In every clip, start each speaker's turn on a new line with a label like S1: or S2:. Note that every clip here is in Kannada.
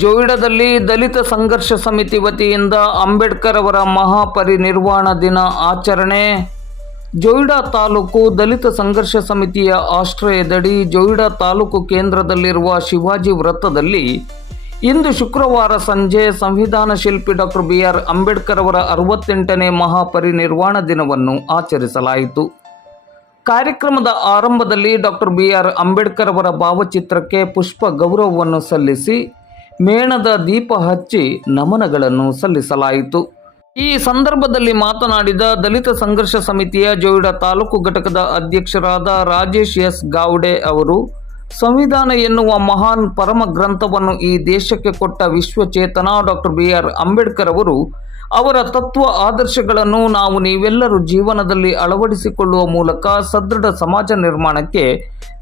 S1: ಜೋಯಿಡಾದಲ್ಲಿ ದಲಿತ ಸಂಘರ್ಷ ಸಮಿತಿ ವತಿಯಿಂದ ಅಂಬೇಡ್ಕರ್ ಅವರ ಮಹಾಪರಿನಿರ್ವಾಣ ದಿನ ಆಚರಣೆ. ಜೋಯಿಡಾ ತಾಲೂಕು ದಲಿತ ಸಂಘರ್ಷ ಸಮಿತಿಯ ಆಶ್ರಯದಡಿ ಜೋಯಿಡಾ ತಾಲೂಕು ಕೇಂದ್ರದಲ್ಲಿರುವ ಶಿವಾಜಿ ವೃತ್ತದಲ್ಲಿ ಇಂದು ಶುಕ್ರವಾರ ಸಂಜೆ ಸಂವಿಧಾನ ಶಿಲ್ಪಿ ಡಾಕ್ಟರ್ ಬಿ ಆರ್ ಅಂಬೇಡ್ಕರ್ ಅವರ ಅರವತ್ತೆಂಟನೇ ಮಹಾಪರಿನಿರ್ವಾಣ ದಿನವನ್ನು ಆಚರಿಸಲಾಯಿತು. ಕಾರ್ಯಕ್ರಮದ ಆರಂಭದಲ್ಲಿ ಡಾಕ್ಟರ್ ಬಿ ಆರ್ ಅಂಬೇಡ್ಕರ್ ಅವರ ಭಾವಚಿತ್ರಕ್ಕೆ ಪುಷ್ಪ ಗೌರವವನ್ನು ಸಲ್ಲಿಸಿ ಮೇಣದ ದೀಪ ಹಚ್ಚಿ ನಮನಗಳನ್ನು ಸಲ್ಲಿಸಲಾಯಿತು. ಈ ಸಂದರ್ಭದಲ್ಲಿ ಮಾತನಾಡಿದ ದಲಿತ ಸಂಘರ್ಷ ಸಮಿತಿಯ ಜೋಯಿಡಾ ತಾಲೂಕು ಘಟಕದ ಅಧ್ಯಕ್ಷರಾದ ರಾಜೇಶ್ ಎಸ್ ಗಾವ್ಡೆ ಅವರು, ಸಂವಿಧಾನ ಎನ್ನುವ ಮಹಾನ್ ಪರಮ ಗ್ರಂಥವನ್ನು ಈ ದೇಶಕ್ಕೆ ಕೊಟ್ಟ ವಿಶ್ವಚೇತನ ಡಾಕ್ಟರ್ ಬಿ ಆರ್ ಅಂಬೇಡ್ಕರ್ ಅವರು, ಅವರ ತತ್ವ ಆದರ್ಶಗಳನ್ನು ನಾವು ನೀವೆಲ್ಲರೂ ಜೀವನದಲ್ಲಿ ಅಳವಡಿಸಿಕೊಳ್ಳುವ ಮೂಲಕ ಸದೃಢ ಸಮಾಜ ನಿರ್ಮಾಣಕ್ಕೆ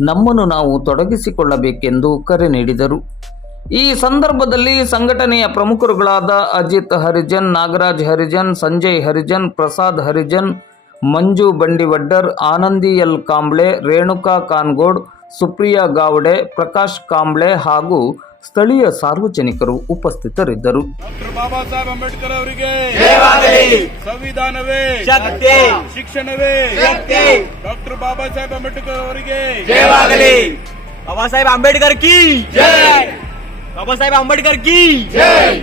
S1: ನಮ್ಮನ್ನು ನಾವು ತೊಡಗಿಸಿಕೊಳ್ಳಬೇಕೆಂದು ಕರೆ ನೀಡಿದರು. ಈ ಸಂದರ್ಭದಲ್ಲಿ ಸಂಘಟನೆಯ ಪ್ರಮುಖರುಗಳಾದ ಅಜಿತ್ ಹರಿಜನ್ ನಾಗರಾಜ್ ಹರಿಜನ್ ಸಂಜಯ್ ಹರಿಜನ್ ಪ್ರಸಾದ್ ಹರಿಜನ್ ಮಂಜು ಬಂಡಿವಡ್ಡರ್ ಆನಂದಿ ಎಲ್ ಕಾಂಬ್ಳೆ ರೇಣುಕಾ ಕಾನ್ಗೋಡ್ ಸುಪ್ರಿಯಾ ಗಾವಡೆ ಪ್ರಕಾಶ್ ಕಾಂಬ್ಳೆ ಹಾಗೂ ಸ್ಥಳೀಯ ಸಾರ್ವಜನಿಕರು ಉಪಸ್ಥಿತರಿದ್ದರು.
S2: ಡಾಕ್ಟರ್ ಬಾಬಾ ಸಾಹೇಬ್ ಅಂಬೇಡ್ಕರ್ ಅವರಿಗೆ
S3: ಜಯವಾಗಲಿ
S2: ಸಂವಿಧಾನವೇ
S3: ಶಕ್ತಿ.
S2: ಶಿಕ್ಷಣವೇ
S3: ಶಕ್ತಿ.
S2: ಡಾಕ್ಟರ್ ಬಾಬಾ ಸಾಹೇಬ್ ಅಂಬೇಡ್ಕರ್ ಅವರಿಗೆ
S3: ಜಯವಾಗಲಿ ಬಾಬಾ ಸಾಹೇಬ್ ಅಂಬೇಡ್ಕರ್ ಕಿ ಜೈ ಬಾಬಾ ಸಾಹೇಬ್ ಅಂಬೇಡ್ಕರ್ ಕಿ ಜೈ